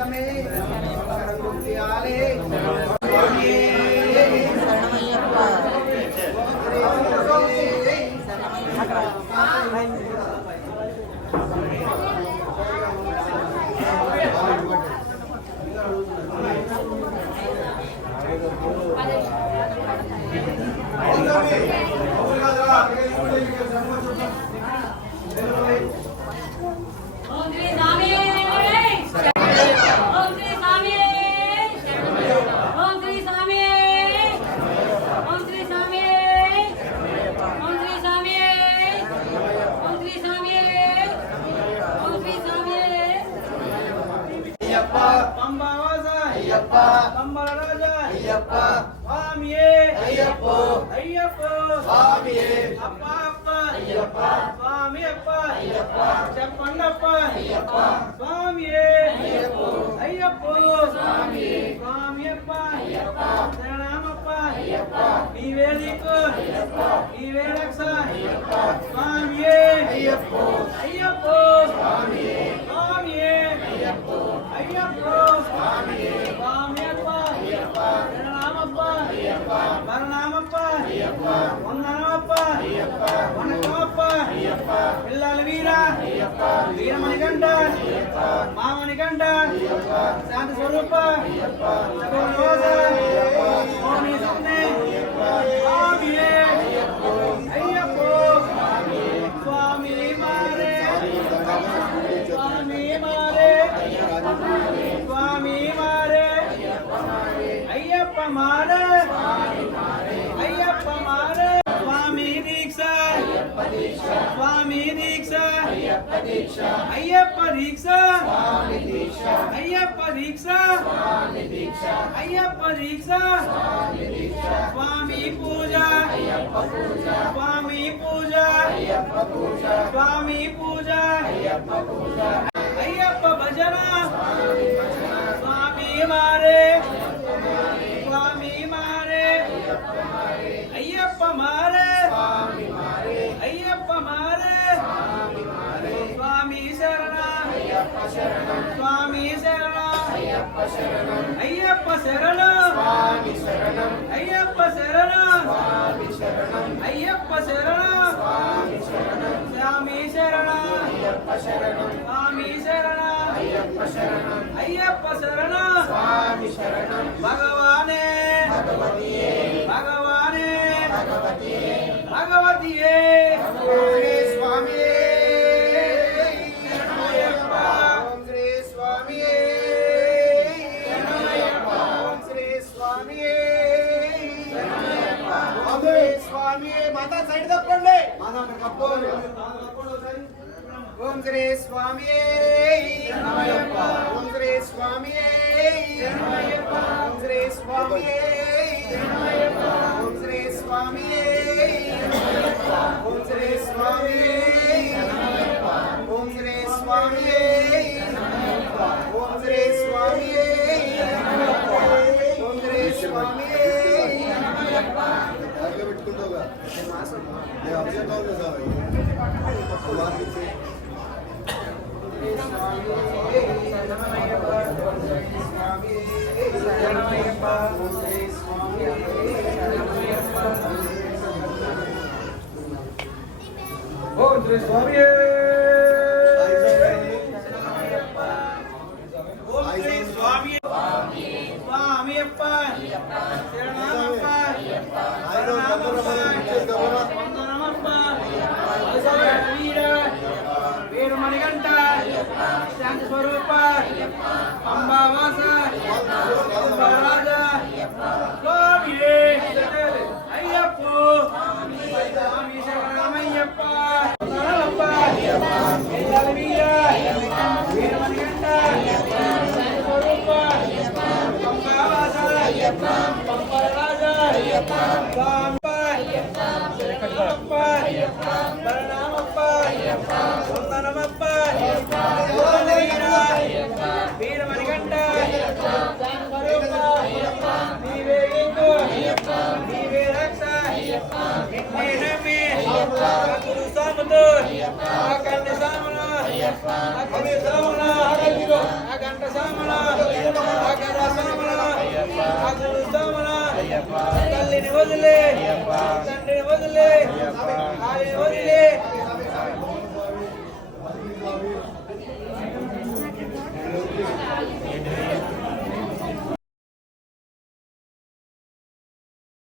సంగమే శరణుయాలే చెప్పండప్ప స్వామి అయ్యప్ప స్వామి అప్ప శరణమప్ప నీవే దిక్కు నీవే రక్ష స్వామి అయ్యప్ప స్వామి అయ్యప్ప స్వామి అప్ప శరణమప్ప మరణమప్ప వందనమప్ప వనకమప్ప పిల్లల వీర వీరమణికంఠ మామణికంఠ శాంతి స్వరూప స్వామి సున్నే స్వామి అయ్యప్ప స్వామి మారే స్వామి మారే స్వామి మారే అయ్యప్ప మారే అయ్యప్ప మారే స్వామి దీక్ష స్వామి దీక్ష అయ్యప్ప దీక్ష అయ్యప్ప దీక్ష అయ్యప్ప దీక్ష స్వామి పూజ స్వామి పూజ స్వామి పూజ అయ్యప్ప భజన స్వామి మారే స్వామి మారే అయ్యప్ప మారే అయ్యప్ప మారే స్వామి శరణ స్వామి శరణ అయ్యప్ప శరణ అయ్యప్ప శరణ అయ్యప్ప శరణ స్వామి శరణ స్వామి శరణ అయ్యప్ప శరణ భగవానే భగవానే భగవతియే స్వామి మాతా సైడ్ తప్పండి ఓం శ్రీ స్వామి ఓం శ్రీ స్వామి ఓం శ్రీ స్వామి ఓం శ్రీ స్వామి ఓం శ్రీ స్వామి ఓం శ్రీ స్వామి ఓం శ్రీ స్వామి ఓం శ్రీ స్వామి పెట్టుకుంటావుగా అభిషేకం ఓం శ్రీ స్వామి వీరమణికంఠ శాంతి స్వరూప అంబావాస రాజా స్వామి అయ్యప్ప స్వామి శరణమయ్యప్ప వీరమణికంఠ శాంతి స్వరూప అంబావాస రాజా వీరమణికంఠ నీవే రక్ష గురు సాముతో కంటి సామును అవి శ్రవణ ఆడగిరో ఆ గంట శ్రవణ ఆ గంట శ్రవణ ఆ గురు శ్రవణ తల్లిని వదిలే తండ్రిని వదిలే ఆడిని